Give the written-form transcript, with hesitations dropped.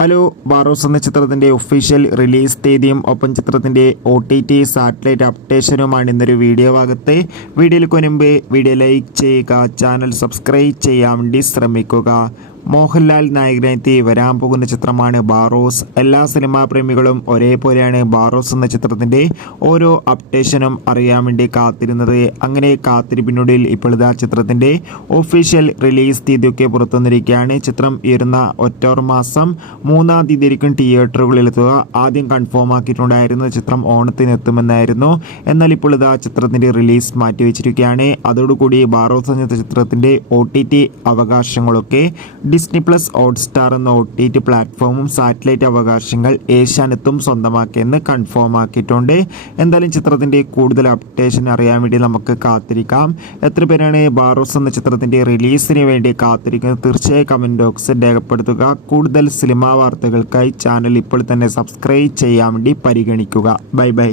Hello, Barroz എന്ന ചിത്രത്തിൻ്റെ official release തീയതിയും ഒപ്പം ചിത്രത്തിൻ്റെ OTT സാറ്റലൈറ്റ് അപ്ഡേഷനുമാണ് ഇന്നൊരു വീഡിയോ ഭാഗത്ത്. വീഡിയോയിൽ മുൻപ് വീഡിയോ ലൈക്ക് ചെയ്യുക, ചാനൽ സബ്സ്ക്രൈബ് ചെയ്യാൻ വേണ്ടി ശ്രമിക്കുക. മോഹൻലാൽ നായകനെത്തി വരാൻ പോകുന്ന ചിത്രമാണ് ബാറോസ്. എല്ലാ സിനിമാ പ്രേമികളും ഒരേപോലെയാണ് ബാറോസ് എന്ന ചിത്രത്തിൻ്റെ ഓരോ അപ്ഡേഷനും അറിയാൻ വേണ്ടി കാത്തിരുന്നത്. അങ്ങനെ കാത്തിരിപ്പിനൊടുവിൽ ഇപ്പോൾ ഇതാ ചിത്രത്തിൻ്റെ ഒഫീഷ്യൽ റിലീസ് തീയതിയൊക്കെ പുറത്തുവന്നിരിക്കുകയാണ്. ചിത്രം വരുന്ന ഒക്ടോബർ മാസം 3-ാം തീയതിയായിരിക്കും തിയേറ്ററുകളിലെത്തുക. ആദ്യം കൺഫേം ആക്കിയിട്ടുണ്ടായിരുന്നത് ചിത്രം ഓണത്തിന് എത്തുമെന്നായിരുന്നു. എന്നാൽ ഇപ്പോൾ ഇതാ ചിത്രത്തിൻ്റെ റിലീസ് മാറ്റിവെച്ചിരിക്കുകയാണ്. അതോടുകൂടി ബാറോസ് എന്ന ചിത്രത്തിൻ്റെ OTT അവകാശങ്ങളൊക്കെ ഡിസ്നി പ്ലസ് ഹോട്ട്സ്റ്റാർ എന്ന OTT പ്ലാറ്റ്ഫോമും സാറ്റലൈറ്റ് അവകാശങ്ങൾ ഏഷ്യാനെറ്റും സ്വന്തമാക്കിയെന്ന് കൺഫേം ആക്കിയിട്ടുണ്ട്. എന്തായാലും ചിത്രത്തിൻ്റെ കൂടുതൽ അപ്ഡേഷൻ അറിയാൻ വേണ്ടി നമുക്ക് കാത്തിരിക്കാം. എത്ര പേരാണ് ബാറോസ് എന്ന ചിത്രത്തിൻ്റെ റിലീസിന് വേണ്ടി കാത്തിരിക്കുന്നത്? തീർച്ചയായും കമൻറ്റ് ബോക്സിൽ രേഖപ്പെടുത്തുക. കൂടുതൽ സിനിമാ വാർത്തകൾക്കായി ചാനൽ ഇപ്പോൾ തന്നെ സബ്സ്ക്രൈബ് ചെയ്യാൻ വേണ്ടി പരിഗണിക്കുക. Bye bye.